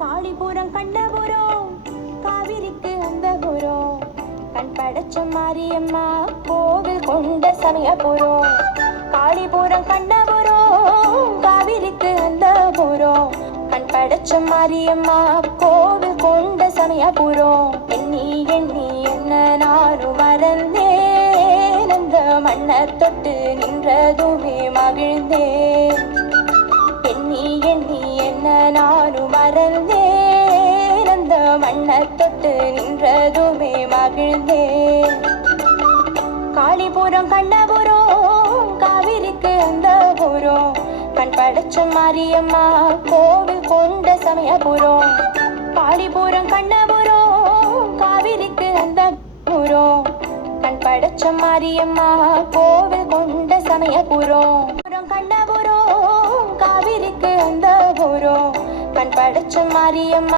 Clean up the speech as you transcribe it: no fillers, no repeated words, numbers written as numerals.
காளிபுரம் கண்ணபுரம் காவிரிக்கு அந்த புறம் கண் படைச்ச மாரியம்மா கோவில் கொண்ட சமயபுரம். காளிபுரம் கண்ணபுரம் காவிரிக்கு அந்த புறம் கண் படைச்ச மாரியம்மா கோவில் கொண்ட சமயபுரம். எண்ணி எண்ணி என்ன நானும் மறந்தேன், அந்த மண்ணை தொட்டு நின்றதுமே மகிழ்ந்தேன். எண்ணி எண்ணி என்ன நானும் மறந்தேன், அந்த மண்ணை தொட்டு நின்றதுமே மகிழ்ந்தேன். காளிபுரம் கண்ணபுரம் காவிரிக்கு அந்த புறம் கண் படைச்ச மாரியம்மா கோவில் கொண்ட சமயபுரம். காளிபுரம் கண்ணபுரம் காவிரிக்கு அந்த புறம் கண் படைச்ச மாரியம்மா கோவில் கொண்ட சமயபுரம். கண்ணபுரம் காவிரிக்கு அந்த புறம் கண் படைச்ச மாரியம்மா